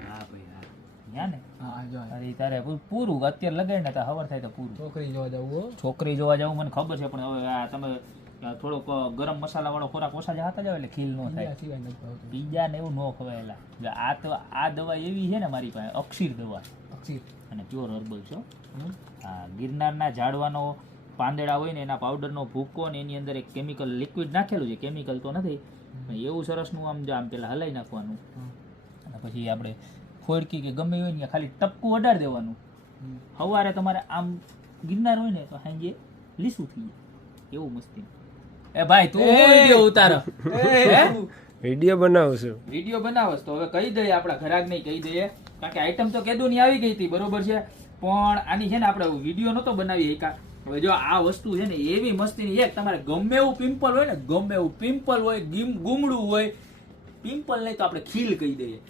હા ભાઈ હા. તારે પૂરું અત્યારે લગાડ ને તો થાય તો પૂરું. છોકરી જોવા જવું હો. છોકરી જોવા જાવ મને ખબર છે પણ હવે આ તમે થોડોક ગરમ મસાલા વાળો ખોરાક ઓછા જતા જાવ એટલે ખીલ નો થાય. બીજા ને એવું ન ખવાયેલા. આ તો આ દવા એવી છે ને મારી પાસે અક્ષીર દવા. અક્ષીર. અને પ્યોર હર્બલ છો. હા ગિરનારના ઝાડવાનો પાંદડા હોય ને એના પાવડરનો ભૂકો ને એની અંદર એક કેમિકલ લિક્વિડ નાખેલું છે. કેમિકલ તો નથી એવું સરસનું આમ જો આમ પેલા હલાઈ નાખવાનું. અને પછી આપણે ખોડકી કે ગમે હોય ને ખાલી ટપકું અડાડ દેવાનું. સવારે તમારે આમ ગિરનાર હોય ને તો સાંજે લીસું થઈ જાય. એવું મસ્તી. એ ભાઈ તું વીડિયો ઉતારો. વીડિયો બનાવું છું. વીડિયો બનાવસ તો હવે કહી દઈએ આપણા ઘરાક નહીં કહી દઈએ. કારણ કે આઈટમ તો કેદુ ની આવી ગઈ હતી બરોબર છે? પણ આની છે ને આપણે વીડિયો નતો બનાવી એકા હવે જો આ વસ્તુ છે ને એવી મસ્તીની એક તમારે ગમે એવું પિમ્પલ હોય ને, ગમે એવું પિમ્પલ હોય, ગીમ- ગુમડું હોય પિમ્પલ નહીં તો આપણે ખીલ કહી દઈએ.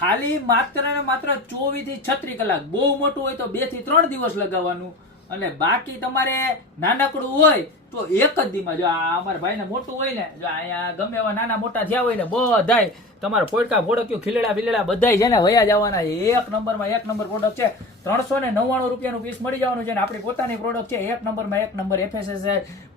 ખાલી માત્ર ને માત્ર ચોવીસથી છત્રીસ કલાક, બહુ મોટું હોય તો બેથી ત્રણ દિવસ લગાવવાનું. અને બાકી તમારે નાનકડું હોય તો એક જ દીમાં, જો આ અમારા ભાઈને મોટું હોય ને, જો અહીંયા ગમે એવા નાના મોટા થયા હોય ને, બધાય તમારા પોટકા ફોડક્યું ખીલેડા બિલેડા બધાય છે ને, વયા જવાના. એક નંબરમાં એક નંબર પ્રોડક્ટ છે. ત્રણસો ને નવ્વાણું રૂપિયાનું પીસ મળી જવાનું છે ને, આપણી પોતાની પ્રોડક્ટ છે. એક નંબરમાં એક નંબર એફએસએસ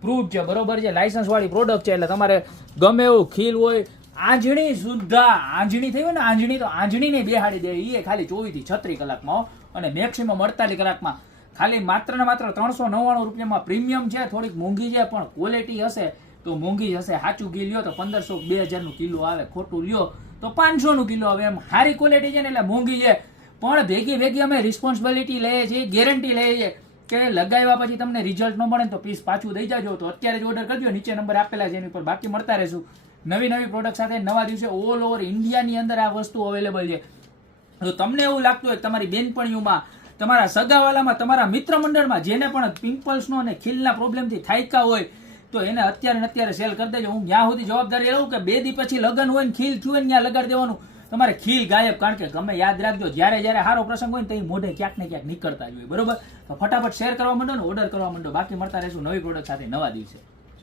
પ્રૂફ છે. બરોબર છે? લાયસન્સવાળી પ્રોડક્ટ છે. એટલે તમારે ગમે એવું ખીલ હોય, આંજણી સુદ્ધા, આંજણી થઈ હોય ને, આંજણી તો આંજણીને બેહાડી દે. એ ખાલી ચોવીસથી છત્રીસ કલાકમાં અને મેક્સિમમ અડતાલીસ કલાકમાં ખાલી માત્ર ને માત્ર ત્રણસો નવ્વાણું રૂપિયામાં પ્રીમિયમ છે, થોડીક મોંઘી છે, પણ ક્વોલિટી હશે તો મોંઘી હશે. સાચું ઘી લ્યો તો પંદરસો બે હજારનું કિલો આવે, ખોટું લ્યો તો પાંચસો નું કિલો આવે. એમ સારી ક્વોલિટી છે ને એટલે મોંઘી છે. પણ ભેગી ભેગી અમે રિસ્પોન્સિબિલિટી લઈએ છીએ ગેરંટી લઈએ છીએ કે લગાવ્યા પછી તમને રિઝલ્ટ ન મળે તો પીસ પાછું દઈ જાજો. તો અત્યારે જ ઓર્ડર કરજો નીચે નંબર આપેલા છે એની પર બાકી મળતા રહેશું. નવી નવી પ્રોડક્ટ સાથે નવા દિવસે ઓલ ઓવર ઇન્ડિયાની અંદર આ વસ્તુ અવેલેબલ છે. તો તમને એવું લાગતું હોય તમારી બેનપણીઓમાં તમારા સગાવાલામાં, તમારા મિત્ર મંડળમાં જેને પણ પિમ્પલ્સનો અને ખીલના પ્રોબ્લેમથી થાયકા હોય, તો એને અત્યારે અત્યારે સેલ કરી દેજો. હું ત્યાં સુધી જવાબદારી લઉં કે બે દી પછી લગ્ન હોય ને ખીલ થયું ને ત્યાં લગાડી દેવાનું. તમારે ખીલ ગાયબ, કારણ કે ગમે યાદ રાખજો, જ્યારે જ્યારે સારો પ્રસંગ હોય ને તો મોઢે ક્યાંક ને ક્યાંક નીકળતા જ હોય. બરોબર? તો ફટાફટ શેર કરવા માંડો ને ઓર્ડર કરવા માંડો. બાકી મળતા રહેશું નવી પ્રોડક્ટ સાથે નવા દિવસે.